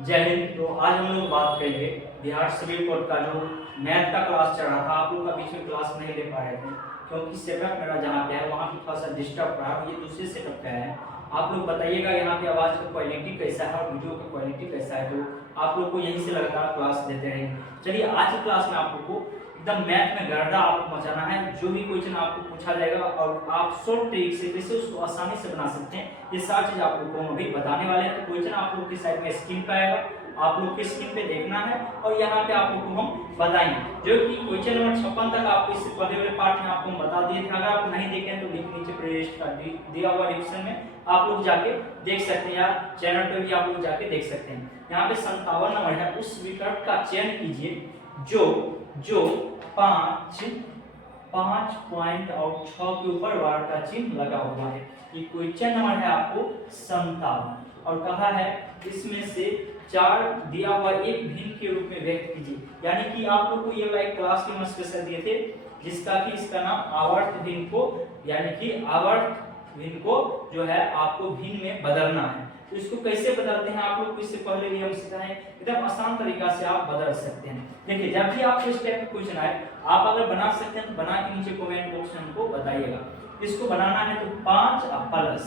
जय हिंद। तो आज हम लोग बात करेंगे बिहार सिविल कोड का जो मैथ का क्लास चल रहा था। आप लोग का बीच में क्लास नहीं ले पा रहे थे क्योंकि सेटअप मेरा जहाँ पे है वहाँ पे थोड़ा सा डिस्टर्ब रहा। ये दूसरे सेटअप का है। आप लोग बताइएगा यहाँ पे आवाज़ का क्वालिटी कैसा है और वीडियो का क्वालिटी कैसा है, तो आप लोग को यहीं से लगातार क्लास देते रहेंगे। चलिए आज की क्लास में आप लोग को एकदम मैथ में गर्दा आपको मचाना है। जो भी क्वेश्चन आपको पूछा जाएगा और आप शॉर्ट ट्रिक से कैसे उसको आसानी से बना सकते हैं, ये सारी चीज आप लोग को हम अभी बताने वाले हैं। तो क्वेश्चन आप लोग की साइड में स्क्रीन पे आएगा, आप लोग की स्क्रीन पे देखना है और यहाँ पे आप लोग को हम बताएंगे। जो कि क्वेश्चन नंबर 56 तक आपको इससे पहले वाले पार्ट में आपको हम बता दिए थे। अगर आप नहीं देखे हैं तो लिंक नीचे प्लेलिस्ट का दिया हुआ डिस्क्रिप्शन में आप लोग जाके देख सकते हैं, या चैनल पे भी आप लोग जाके देख सकते हैं। यहाँ पे 57 नंबर है, उस विकल्प का चयन कीजिए जो 5 पॉइंट और 6 के ऊपर वार का चिन्ह लगा हुआ है। ये क्वेश्चन नंबर है आपको 57 और कहा है इसमें से 4 दिया हुआ एक भिन्न के रूप में व्यक्त कीजिए। यानी कि आप लोग को ये लाइक क्लास के मस्के दिए थे जिसका कि इसका नाम आवर्त भिन्न को, यानी कि आवर्त भिन्न को जो है आपको भिन्न में बदलना है। तो इसको कैसे बदलते हैं आप लोग को इससे पहले भी हम सिखाएं, एकदम आसान तरीका से आप बदल सकते हैं। देखिए जब भी आपको इस टाइप का क्वेश्चन आए, आप अगर बना सकते हैं तो बना के नीचे कमेंट बॉक्स में हमको बताइएगा। इसको बनाना है तो 5 प्लस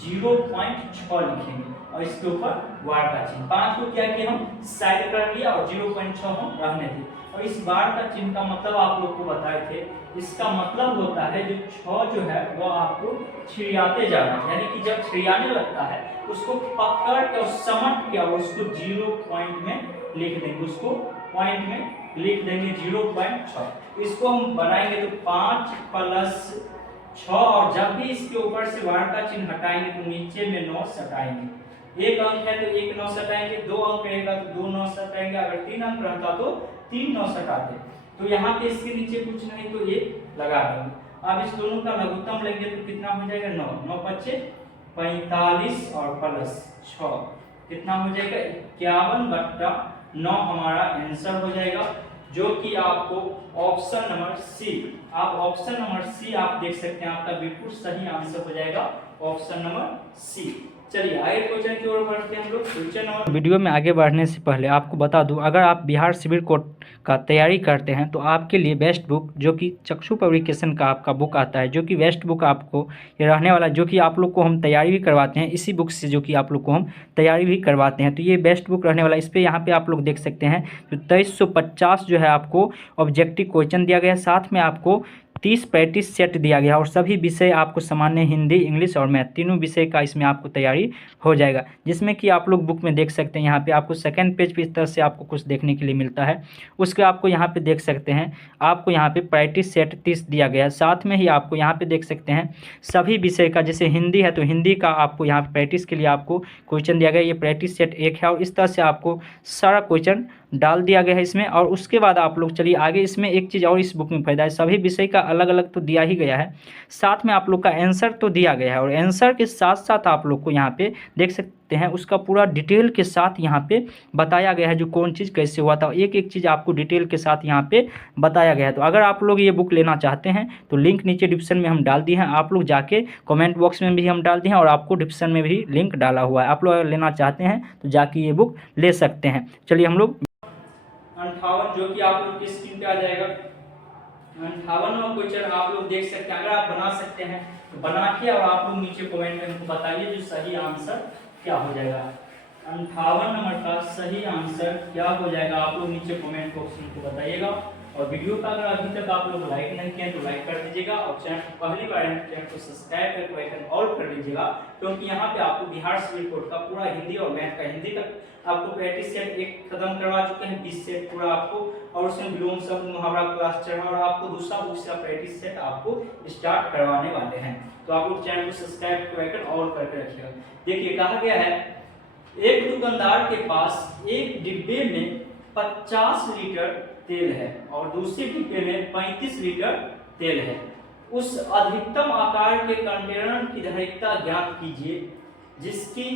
0.6 लिखेंगे और इसके ऊपर वार का चिन्ह। 5 को क्या किया हम साइड कर लिया और 0.6 हम रहने थे। और इस वार का चिन्ह का मतलब आप लोग को बताए थे, इसका मतलब होता है जो 6 जो है वो आपको छिड़ियाते जाना है। यानी कि जब छिड़ियाने लगता है उसको पकड़ के और समट के और उसको 0 पॉइंट में लिख देंगे, उसको पॉइंट में लिख देंगे 0.6। इसको हम बनाएंगे तो 5 प्लस 6 और जब भी इसके ऊपर से वार का चिन्ह हटाएंगे तो नीचे में 9 सटाएंगे। एक अंक है तो 1 9 सटाएंगे, 2 अंक रहेगा तो 2 9 सटाएंगे, अगर 3 अंक रहता तो 3 9 सटाते। तो यहाँ पे इसके नीचे कुछ नहीं तो ये लगा देंगे। अब इस दोनों का लघुत्तम लेंगे तो कितना हो जाएगा 9 9 बच्चे 45 और प्लस 6 कितना हो जाएगा 51/9 हमारा आंसर हो जाएगा, जो कि आपको ऑप्शन नंबर सी, आप ऑप्शन नंबर सी आप देख सकते हैं, आपका बिल्कुल सही आंसर हो जाएगा ऑप्शन नंबर सी। चलिए आगे क्वेश्चन की ओर बढ़ते हैं हम लोग। क्वेश्चन और वीडियो में आगे बढ़ने से पहले आपको बता दूं, अगर आप बिहार सिविल कोड का तैयारी करते हैं तो आपके लिए बेस्ट बुक जो कि चक्षु पब्लिकेशन का आपका बुक आता है, जो कि बेस्ट बुक आपको ये रहने वाला है, जो कि आप लोग को हम तैयारी भी करवाते हैं इसी बुक से, जो कि आप लोग को हम तैयारी भी करवाते हैं। तो ये बेस्ट बुक रहने वाला है। इस पर यहाँ पे आप लोग देख सकते हैं जो 2350 जो है आपको ऑब्जेक्टिव क्वेश्चन दिया गया है, साथ में आपको 30 प्रैक्टिस सेट दिया गया और सभी विषय आपको सामान्य हिंदी, इंग्लिश और मैथ तीनों विषय का इसमें आपको तैयारी हो जाएगा। जिसमें कि आप लोग बुक में देख सकते हैं, यहाँ पे आपको सेकंड पेज पे इस तरह से आपको कुछ देखने के लिए मिलता है। उसके आपको यहाँ पे देख सकते हैं, आपको यहाँ पे प्रैक्टिस सेट 30 दिया गया है। साथ में ही आपको यहाँ पे देख सकते हैं सभी विषय का, जैसे हिंदी है तो हिंदी का आपको यहाँ पे प्रैक्टिस के लिए आपको क्वेश्चन दिया गया, ये प्रैक्टिस सेट 1 है और इस तरह से आपको सारा क्वेश्चन डाल दिया गया है इसमें। और उसके बाद आप लोग चलिए आगे, इसमें एक चीज़ और इस बुक में फायदा है, सभी विषय का अलग अलग तो दिया ही गया है, साथ में आप लोग का आंसर तो दिया गया है और आंसर के साथ साथ आप लोग को यहाँ पे देख सकते हैं उसका पूरा डिटेल के साथ यहाँ पे बताया गया है, जो कौन चीज़ कैसे हुआ था, एक एक चीज़ आपको डिटेल के साथ यहाँ पे बताया गया है। तो अगर आप लोग ये बुक लेना चाहते हैं तो लिंक नीचे डिस्क्रिप्शन में हम डाल दिए हैं, आप लोग जाके कमेंट बॉक्स में भी हम डाल दिए हैं और आपको डिस्क्रिप्शन में भी लिंक डाला हुआ है। आप लोग अगर लेना चाहते हैं तो जाके ये बुक ले सकते हैं। चलिए हम लोग 58 जो कि आप लोग की स्क्रीन पे आ जाएगा। 58वां क्वेश्चन आप लोग देख सकते हैं। अगर आप बना सकते हैं तो बना के और आप लोग नीचे कमेंट में हमको बताइए जो सही आंसर क्या हो जाएगा। 58 नंबर का सही आंसर क्या हो जाएगा आप लोग नीचे कमेंट बॉक्स में हमको बताइएगा। और वीडियो का अगर अभी तक आप लोग लाइक नहीं किए तो लाइक कर दीजिएगा और चैनल पहली बार है चैनल को सब्सक्राइब करके आइकन ऑल कर दीजिएगा, क्योंकि यहाँ पे आपको बिहार सिविल कोड का पूरा हिंदी और मैथ का हिंदी का आपको प्रैक्टिस सेट 1 खत्म करवा चुके हैं, 20 सेट पूरा आपको, और उसमें विलोम शब्द मुहावरा क्लास चढ़ा और आपको दूसरा बुक से प्रैक्टिस सेट आपको स्टार्ट करवाने वाले हैं। तो आप लोग चैनल को सब्सक्राइब करके आइकन ऑल करके रखिएगा। देखिए कहा गया है एक दुकानदार के पास एक डिब्बे में 50 लीटर तेल है और दूसरे डिब्बे में 35 लीटर तेल है। उस अधिकतम आकार के कंटेनर की धारिता ज्ञात कीजिए जिसकी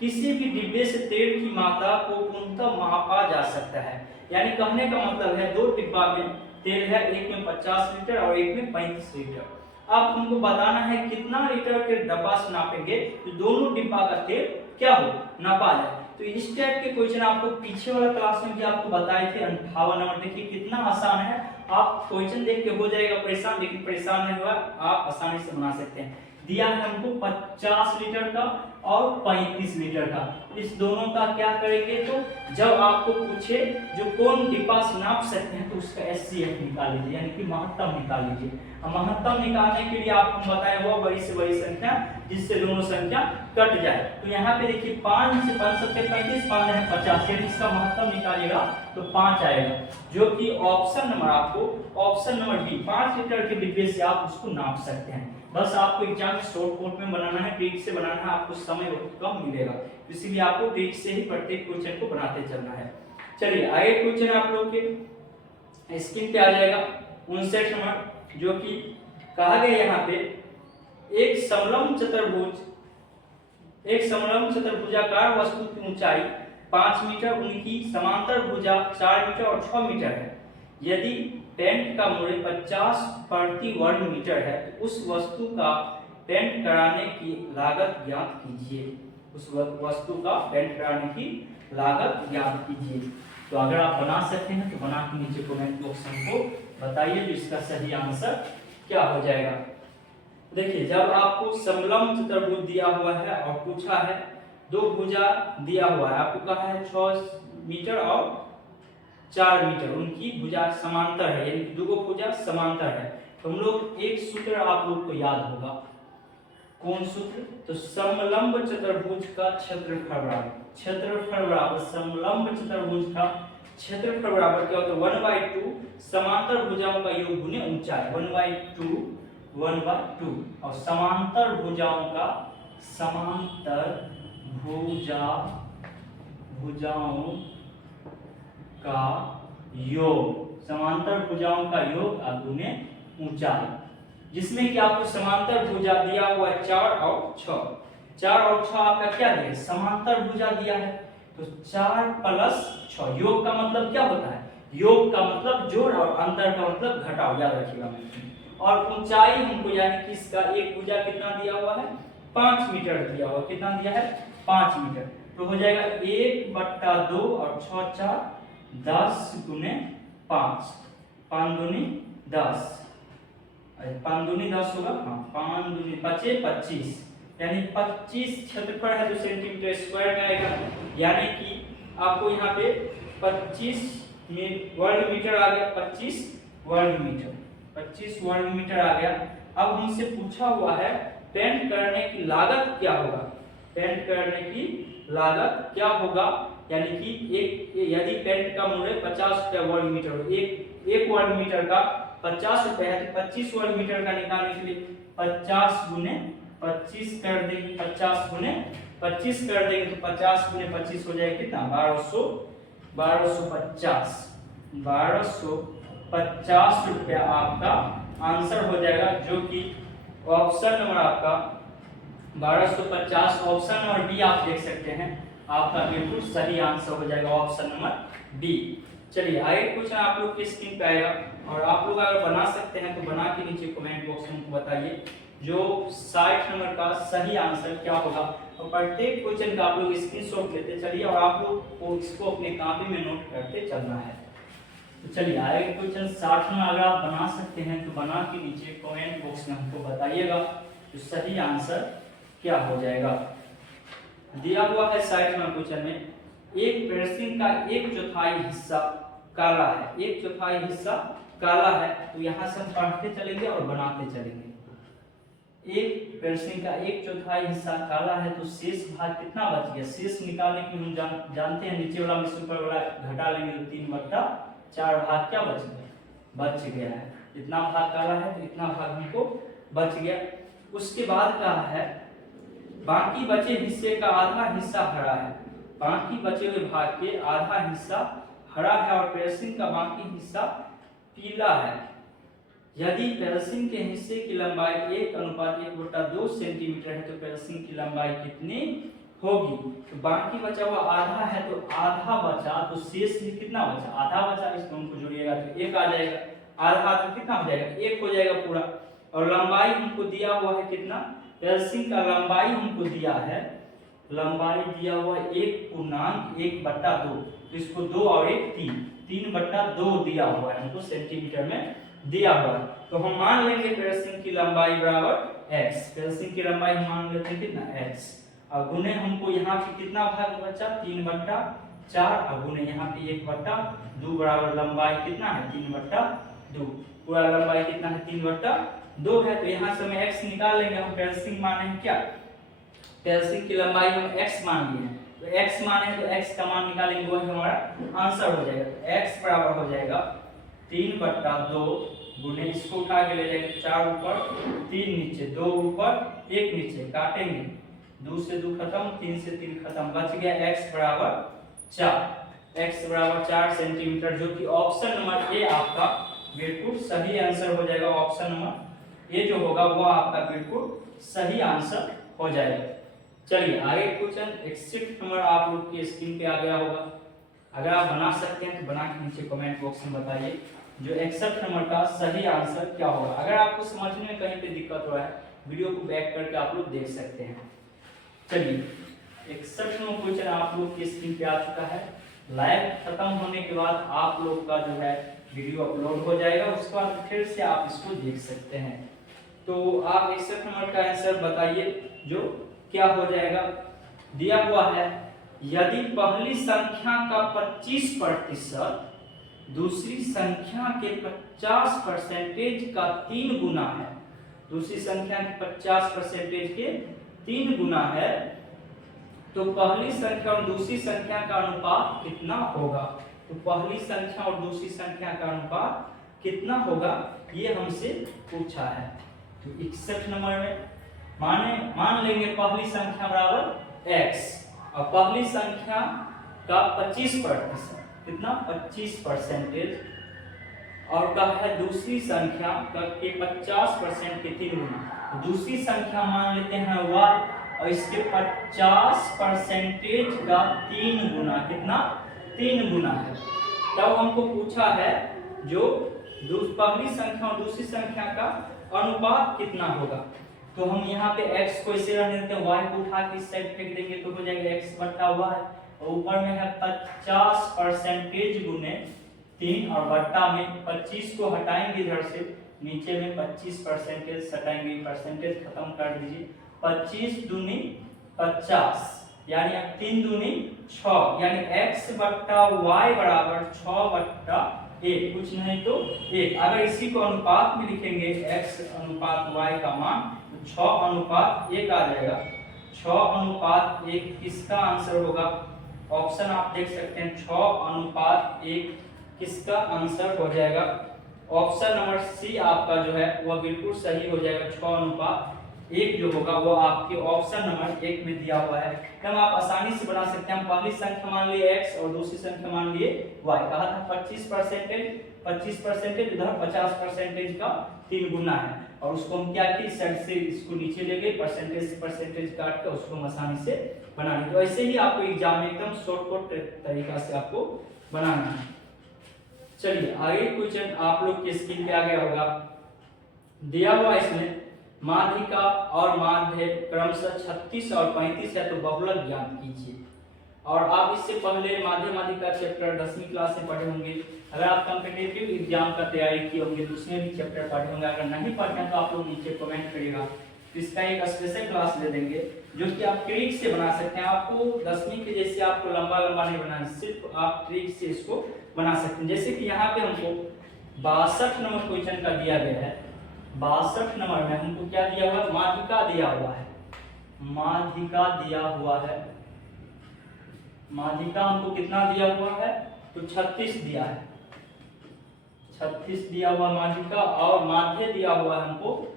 किसी भी डिब्बे से तेल की मात्रा को पूर्णतः मापा जा सकता है। यानी कहने का मतलब है दो डिब्बा में तेल है, एक में 50 लीटर और एक में 35 लीटर। अब हमको बताना है कितना लीटर के डब्बा से नापेंगे तो दोनों डिब्बा का तेल क्या हो नापा जाए। तो इस टाइप के क्वेश्चन आपको पीछे वाला क्लास में भी आपको बताए थे 58 नंबर। देखिए कितना आसान है, आप क्वेश्चन देख के हो जाएगा परेशान, लेकिन परेशान नहीं हुआ, आप आसानी से बना सकते हैं। दिया है हमको 50 लीटर का और 35 लीटर का, इस दोनों का क्या करेंगे, तो जब आपको पूछे जो कौन डिब्बा से नाप सकते हैं तो उसका एचसीएफ निकाल लीजिए, यानी कि महत्तम निकाल लीजिए। महत्तम निकालने के लिए आपको बताया हुआ बड़ी से बड़ी संख्या जिससे दोनों संख्या कट जाए। तो यहाँ पे देखिए 5 से 5 सत्ते 35, 5 है 50, यदि इसका महत्तम निकालिएगा तो 5 आएगा, जो कि ऑप्शन नंबर आपको ऑप्शन नंबर डी 5 लीटर के डिब्बे से आप उसको नाप सकते हैं। बस आपको एग्जाम में शॉर्ट कोट में बनाना है, ट्रिक से बनाना है, आपको समय बहुत कम मिलेगा, इसीलिए आपको ट्रिक से ही प्रत्येक क्वेश्चन को बनाते चलना है। चलिए आगे क्वेश्चन आप लोग के स्क्रीन पे आ जाएगा 59 नंबर, जो कि कहा गया यहाँ पे एक समलंब चतुर्भुजाकार वस्तु की ऊंचाई 5 मीटर, उनकी समांतर भुजा 4 मीटर और 6 मीटर है। यदि पेंट का मूल्य 50 प्रति वर्ग मीटर है तो उस वस्तु का पेंट कराने की लागत ज्ञात कीजिए। उस वस्तु का पेंट कराने की लागत ज्ञात कीजिए। तो अगर आप बना सकते हैं तो बना के नीचे कमेंट बॉक्स में हमको बताइए जो इसका सही आंसर क्या हो जाएगा। देखिए जब आपको समलंब चतुर्भुज दिया हुआ है और पूछा है दो भुजा दिया हुआ है, आपको कहा है 6 मीटर और 4 मीटर, उनकी भुजा समांतर है, यानी कि दो भुजा समांतर है, तो हम लोग एक सूत्र आप लोग को याद होगा, कौन सूत्र, तो समलंब चतुर्भुज का क्षेत्रफल बराबर समलंब चतुर्भुज का क्षेत्रफल बराबर क्या होता है 1/2 समांतर भुजाओं का योग गुने ऊंचाई, 1/2 और समांतर भुजाओं का योग गुने ऊंचाई, जिसमें कि आपको समांतर भुजा दिया हुआ है 4 और 6 आपका क्या दिया है, समांतर भुजा दिया है, तो 4 + 6 योग का मतलब क्या होता है, योग का मतलब जोड़ और अंतर का मतलब घटाव, याद रखिएगा। और ऊंचाई हमको यानी कि इसका एक भुजा कितना दिया हुआ है 5 मीटर दिया हुआ, कितना दिया है 5 मीटर, तो हो जाएगा 1/2 और 6 4 10 × 5, 5 दूनी 10, 5 दूनी 10 होगा, हाँ 5 दूनी 25, यानी 25 क्षेत्रफल है तो सेंटीमीटर स्क्वायर में आएगा, यानी कि आपको यहाँ पे 25 वर्ग मीटर आ गया, 25 वर्ग मीटर आ गया। अब हमसे पूछा हुआ है पेंट करने की लागत क्या होगा, यानी कि यदि पेंट का मूल्य 50 रुपया वर्ग मीटर हो, एक वर्ग मीटर का 50 रुपया है, तो 25 वर्ग मीटर का निकालने के लिए 50 गुने 25 कर देंगे, 50 गुने 25 कर देंगे तो 50 गुने 25 हो जाएगा कितना 1250 रुपया आपका आंसर हो जाएगा, जो कि ऑप्शन नंबर आपका 1250 ऑप्शन नंबर डी आप देख सकते हैं, आपका बिल्कुल सही आंसर हो जाएगा ऑप्शन नंबर डी। चलिए आगे क्वेश्चन आप लोग की स्क्रीन पे आएगा, और आप लोग अगर बना सकते हैं तो बना के नीचे कमेंट बॉक्स में बताइए जो 60 नंबर का सही आंसर क्या होगा। और प्रत्येक क्वेश्चन का आप लोग स्क्रीनशॉट लेते चलिए और आप लोग को इसको अपने कॉपी में नोट करते चलना है। तो चलिए आगे क्वेश्चन 60 में अगर आप बना सकते हैं तो बना के नीचे कमेंट बॉक्स में हमको बताइएगा तो सही आंसर क्या हो जाएगा। दिया हुआ है 60 नंबर क्वेश्चन में एक पेंसिल का 1/4 हिस्सा काला है, 1/4 हिस्सा काला है, तो यहाँ से हम पढ़ते चलेंगे और बनाते चलेंगे। एक पेंसिल का 1/4 हिस्सा काला है तो शेष भाग कितना बच गया, शेष निकालने के लिए हम जानते हैं नीचे वाला में से ऊपर वाला घटा लेंगे तो 3/4 भाग क्या बच गया है, इतना भाग काला है तो इतना भाग हमको बच गया। उसके बाद कहा है बाकी बचे हिस्से का आधा हिस्सा हरा है, बाकी बचे हुए भाग के आधा हिस्सा हरा है और पेंसिल का बाकी हिस्सा पीला है। यदि पेंसिल के हिस्से की लंबाई 1:1/2 सेंटीमीटर है तो पेंसिल की लंबाई कितनी होगी। तो बाकी बचा हुआ आधा है तो आधा बचा, तो शेष कितना बचा, आधा बचा, इस दोनों को जोड़िएगा तो 1 आ जाएगा, आधा तो कितना हो जाएगा 1 हो जाएगा पूरा। और लंबाई हमको दिया हुआ है कितना, पेंसिल का लंबाई हमको दिया है, लंबाई दिया हुआ 1/1/2, तो इसको 2 और 1 3, 3/2 दिया हुआ है हमको सेंटीमीटर में दिया हुआ है। तो हम मान लेंगे पेरसिंग की लंबाई बराबर x, पेरसिंग की लंबाई हम मान लेते हैं कितना x, और गुने हमको यहाँ पे कितना भाग बचा 3/4, और गुने यहाँ पे 1/2 बराबर लंबाई कितना है 3/2, पूरा लंबाई कितना है 3/2 है। तो यहाँ से हम x निकाल लेंगे, हम पेरसिंग माने हैं क्या, पेरसिंग की लंबाई हम x मान लिए हैं, तो x माने तो x का मान निकालेंगे, वही हमारा आंसर हो जाएगा। तो x बराबर हो जाएगा 3/2 गुने, इसको उठा के ले जाएंगे 4 ऊपर 3 नीचे, 2 ऊपर 1 नीचे, काटेंगे 2 से 2 खत्म, 3 से 3 खत्म, बच गया x बराबर 4, x बराबर 4 सेंटीमीटर, जो कि ऑप्शन नंबर ए आपका बिल्कुल सही आंसर हो जाएगा। ऑप्शन नंबर ए जो होगा वो आपका बिल्कुल सही आंसर हो जाएगा। चलिए आगे क्वेश्चन 61 नंबर आप लोग की स्क्रीन पे आ गया होगा, अगर आप बना सकते हैं तो बना के नीचे कमेंट बॉक्स में बताइए जो 61 नंबर का सही आंसर क्या होगा। अगर आपको समझने में कहीं पे दिक्कत हो रहा है, वीडियो को बैक करके आप लोग देख सकते हैं। चलिए 61 नंबर क्वेश्चन आप लोग की स्क्रीन पे आ चुका है। लाइव खत्म होने के बाद आप लोग का जो है वीडियो अपलोड हो जाएगा, उसके बाद फिर से आप इसको देख सकते हैं। तो आप 61 नंबर का आंसर बताइए जो क्या हो जाएगा। दिया हुआ है यदि पहली संख्या का 25% दूसरी संख्या के 50% का 3 गुना है, दूसरी संख्या के 50% के 3 गुना है, तो पहली संख्या और दूसरी संख्या का अनुपात कितना होगा। तो पहली संख्या और दूसरी संख्या का अनुपात कितना होगा ये हमसे पूछा है। तो 61 नंबर में मान लेंगे पहली संख्या बराबर x, और पहली संख्या का 25% कितना 25%, और का है दूसरी संख्या का के 50% के 3 गुना, दूसरी संख्या मान लेते हैं y, और इसके 50% का 3 गुना, कितना 3 गुना है। तब हमको पूछा है जो पहली संख्या और दूसरी संख्या का अनुपात कितना होगा। तो हम यहाँ पे x को इसे रहने देते हैं, y को उठा के इस साइड फेंक देंगे तो हो जाएगा x/y, और ऊपर में है 50% गुने 3, और बट्टा में 25 को हटाएंगे इधर से, नीचे में 25% हटाएंगे, परसेंटेज खत्म कर दीजिए, 25 दूनी 50, यानी 3 दूनी 6, यानी x/y बराबर 6/1, कुछ नहीं तो 1। अगर इसी को अनुपात में लिखेंगे x अनुपात y का मान, 6:1 आ जाएगा। 6:1 किसका आंसर होगा, ऑप्शन आप देख सकते हैं 6:1 किसका आंसर हो जाएगा। ऑप्शन नंबर सी आपका जो है वह बिल्कुल सही हो जाएगा। 6:1 जो होगा वो आपके ऑप्शन नंबर 1 में दिया हुआ है। हम आप आसानी से बना सकते हैं। हम पहली संख्या मान लिए x और दूसरी संख्या मान लिए y, कहा था 25% उधर 50% का 3 गुना है, और उसको हम क्या किए साइड से इसको नीचे ले गए, परसेंटेज काट कर उसको हम आसानी से बना लें। तो ऐसे ही आपको एग्जाम में एकदम शॉर्टकट तरीका से आपको बनाना है। चलिए आगे क्वेश्चन आप लोग की स्क्रीन पे आ गया होगा। दिया हुआ इसमें माध्यिका और माध्य क्रमशः 36 और 35 है, तो बहुलक ज्ञात कीजिए। और आप इससे पहले माध्यिका चैप्टर 10वीं क्लास में पढ़े होंगे। अगर आप कॉम्पिटिटिव एग्जाम का तैयारी किए होंगे तो उसमें भी चैप्टर पढ़े होंगे। अगर नहीं पढ़े हैं तो आप लोग नीचे कमेंट करिएगा, तो इसका एक स्पेशल क्लास ले देंगे जो कि आप ट्रिक से बना सकते हैं। आपको 10वीं के जैसे आपको लंबा नहीं बनाना, सिर्फ आप ट्रिक से इसको बना सकते हैं। जैसे कि यहाँ पे हमको 62 नंबर क्वेश्चन का दिया गया है। 62 नंबर में हमको क्या दिया हुआ है, माध्यिका दिया हुआ है। माध्यिका दिया हुआ है, माध्यिका हमको कितना दिया हुआ है, तो 36 दिया है, 36 दिया हुआ माध्यिका। और माध्य दिया हुआ है हमको,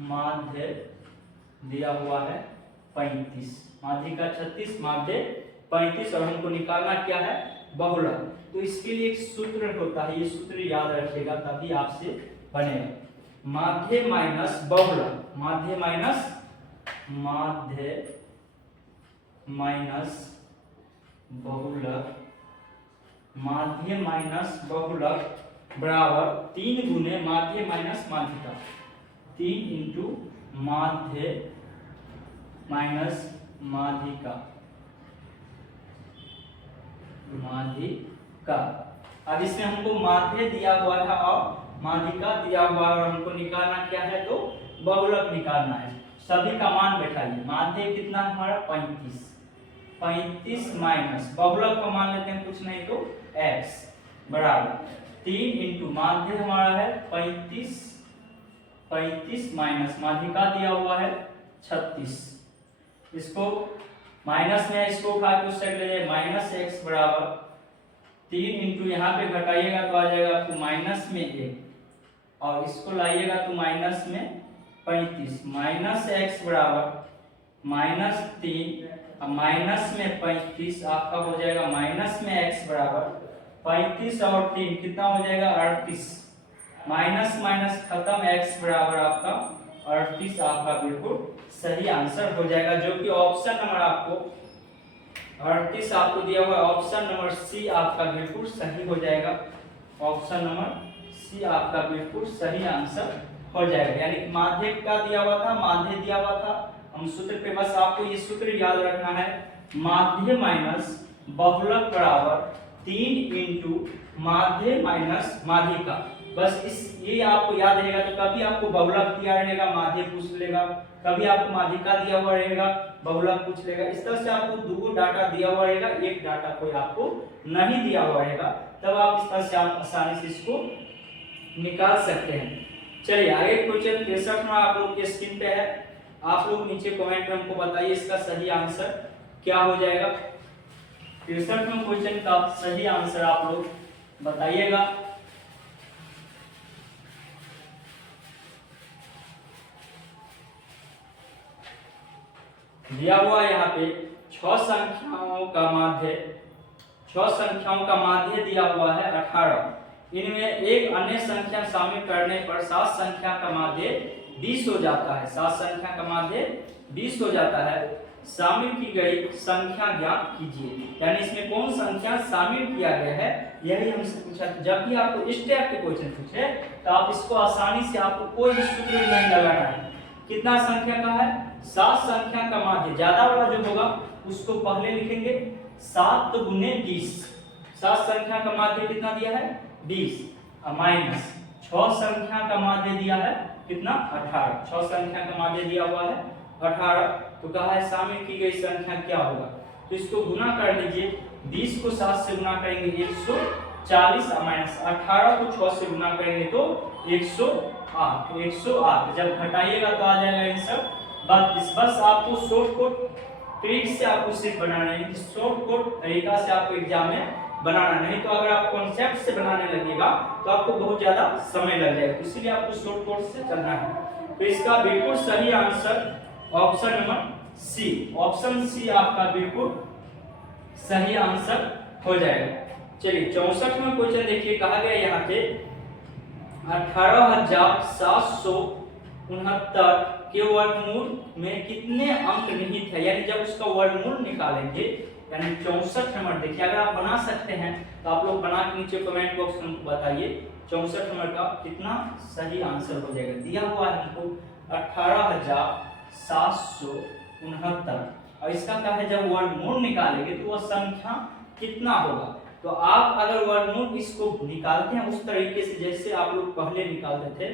माध्य दिया हुआ है 35। माध्यिका 36, माध्य 35, और हमको निकालना क्या है, बहुलक। तो इसके लिए एक सूत्र होता है, ये सूत्र याद रखिएगा तभी आपसे बनेगा। माध्य माइनस बहुलक, माध्य माइनस बहुलक, माध्य माइनस बहुलक बराबर 3 गुने माध्य माइनस माध्यिका, 3 इंटू माध्य माइनस माध्यिका, माध्यिका। अब इसमें हमको माध्य दिया हुआ था और माध्यिका दिया हुआ है और हमको निकालना क्या है, तो बहुलक निकालना है। सभी का मान बैठाइए। माध्य कितना है हमारा 35, 35 माइनस बहुलक का मान लेते हैं कुछ नहीं तो x बराबर 3 इंटू माध्य हमारा है 35, 35 माइनस माध्यिका दिया हुआ है 36। इसको माइनस में इसको उठा के उस साइड ले जाए, माइनस x बराबर 3 इंटू यहाँ पे घटाइएगा तो आ जाएगा आपको माइनस में 1 और इसको लाइएगा तो माइनस में 35, माइनस x बराबर माइनस 3 और माइनस में 35 आपका हो जाएगा माइनस में x बराबर 35 और 3 कितना हो जाएगा 38, माइनस माइनस खत्म, x बराबर आपका 38 आपका बिल्कुल सही आंसर हो जाएगा, जो कि ऑप्शन नंबर आपको 38 आपको दिया हुआ है। ऑप्शन नंबर सी आपका बिल्कुल सही हो जाएगा। ऑप्शन नंबर सी आपका बिल्कुल सही आंसर हो जाएगा। यानी माध्य का दिया हुआ था, माध्य दिया हुआ था, हम सूत्र पे बस आपको ये सूत्र याद रखना है, माध्य माइनस बहुलक बराबर 3 इंटू माध्य माइनस माध्यिका। बस इस ये आपको याद रहेगा। तो कभी आपको बहुलक दिया रहेगा माध्य पूछ लेगा, कभी आपको माध्यिका दिया हुआ रहेगा बहुलक पूछ लेगा। इस तरह से आपको दो डाटा दिया हुआ रहेगा, एक डाटा कोई आपको नहीं दिया हुआ रहेगा, तब आप इस तरह से आप आसानी से इसको निकाल सकते हैं। चलिए आगे क्वेश्चन 63 में आप लोग के स्क्रीन पे है, आप लोग नीचे कमेंट में हमको बताइए इसका सही आंसर क्या हो जाएगा। 63 क्वेश्चन का सही आंसर आप लोग बताइएगा। दिया हुआ यहाँ पे 6 संख्याओं का माध्य, 6 संख्याओं का माध्य दिया हुआ है 18। इनमें एक अन्य संख्या शामिल करने पर 7 संख्या का माध्य 20 हो जाता है। 7 संख्या का माध्य 20 हो जाता है। शामिल की गई संख्या ज्ञात कीजिए। यानी इसमें कौन संख्या शामिल किया गया है यही हमसे पूछा। जब भी आपको इस टाइप के क्वेश्चन पूछे तो आप इसको आसानी से, आपको कोई भी सूत्र नहीं लगाना है। कितना संख्या का है 7 संख्या का माध्य, ज्यादा वाला जो होगा उसको पहले लिखेंगे 7 गुने 20। 7 संख्या का माध्य कितना दिया है 20 माइनस 6 संख्या का माध्य दिया है कितना 18। 6 संख्या का माध्य दिया हुआ है 18, तो कहा है शामिल की गई संख्या क्या होगा, तो इसको गुना कर लीजिए। 20 को 7 से गुना करेंगे 140 माइनस 18 को 6 से गुना करेंगे तो 108। 108 जब घटाइएगा तो आ जाएगा आंसर 32। बस आपको शॉर्टकट ट्रिक से आपको सिर्फ बनाना है, शॉर्टकट तरीका से आपको एग्जाम में बनाना नहीं, तो अगर आप कॉन्सेप्ट से बनाने लगेगा तो आपको बहुत ज्यादा समय लग जाएगा, तो इसलिए आपको शॉर्टकट से चलना है। तो इसका बिल्कुल सही answer option number C, option C आपका बिल्कुल सही आंसर हो जाएगा। चलिए 64वां क्वेश्चन देखिए, कहा गया यहाँ पे 18,769 के वर्गमूल में कितने अंक निहित है। यानी जब उसका वर्गमूल निकालेंगे, यानी 64 नंबर देखिए, अगर आप बना सकते हैं तो आप लोग बना के नीचे कमेंट बॉक्स में बताइए 64 नंबर का कितना सही आंसर हो जाएगा। दिया हुआ है हमको 18,769 और इसका क्या है जब वर्गमूल निकालेंगे तो वह संख्या कितना होगा। तो आप अगर वर्गमूल इसको निकालते हैं उस तरीके से जैसे आप लोग पहले निकालते थे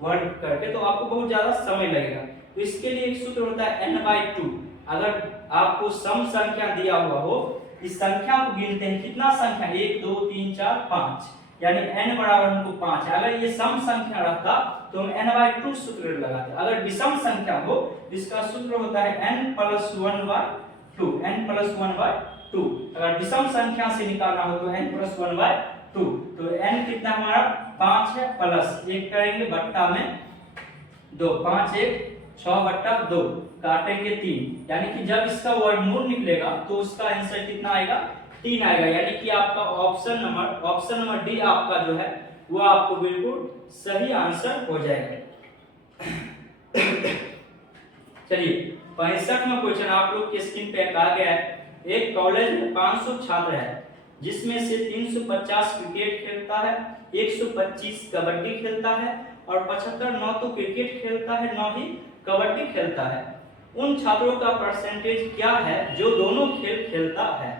वर्ग करके, तो आपको बहुत ज्यादा समय लगेगा। तो इसके लिए एक सूत्र होता है n/2। अगर आपको सम संख्या दिया हुआ हो, इस संख्या को गिनते हैं कितना संख्या 1 2 3 4 5, यानी n बराबर हमको 5 है। अगर ये सम संख्या रहता तो हम n/2 सूत्र लगाते। अगर विषम संख्या हो इसका सूत्र होता है n+1/2, n+1/2। अगर विषम संख्या से निकालना हो तो n+1/2। तो n कितना हमारा 5 है, प्लस 1 करेंगे बट्टा में 2, 5 1 6/2 काटेंगे 3, यानी कि जब इसका वर्गमूल निकलेगा तो उसका आंसर कितना आएगा 3 आएगा। यानी कि आपका ऑप्शन नंबर डी आपका जो है वो आपको बिल्कुल सही आंसर हो जाएगा। चलिए 65वां क्वेश्चन आप लोग के स्क्रीन पे कहा गया है, एक कॉलेज में 500 छात्र है जिसमें से 350 क्रिकेट खेलता है, 125 कबड्डी खेलता है और 75 न तो क्रिकेट खेलता है न ही कबड्डी खेलता है। उन छात्रों का परसेंटेज क्या है जो दोनों खेल खेलता है।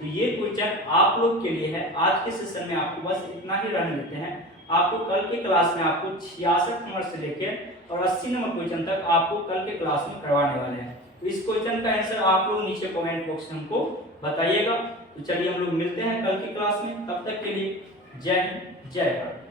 तो ये क्वेश्चन आप लोग के लिए है। आज के सेशन में आपको बस इतना ही रहने देते हैं। आपको कल के क्लास में आपको 66 नंबर से लेकर और 80 नंबर क्वेश्चन तक आपको कल के क्लास में करवाने वाले हैं। तो इस क्वेश्चन का आंसर आप लोग नीचे कमेंट बॉक्स में हमको बताइएगा। तो चलिए हम लोग मिलते हैं कल की क्लास में, तब तक के लिए जय हिंद जय भारत।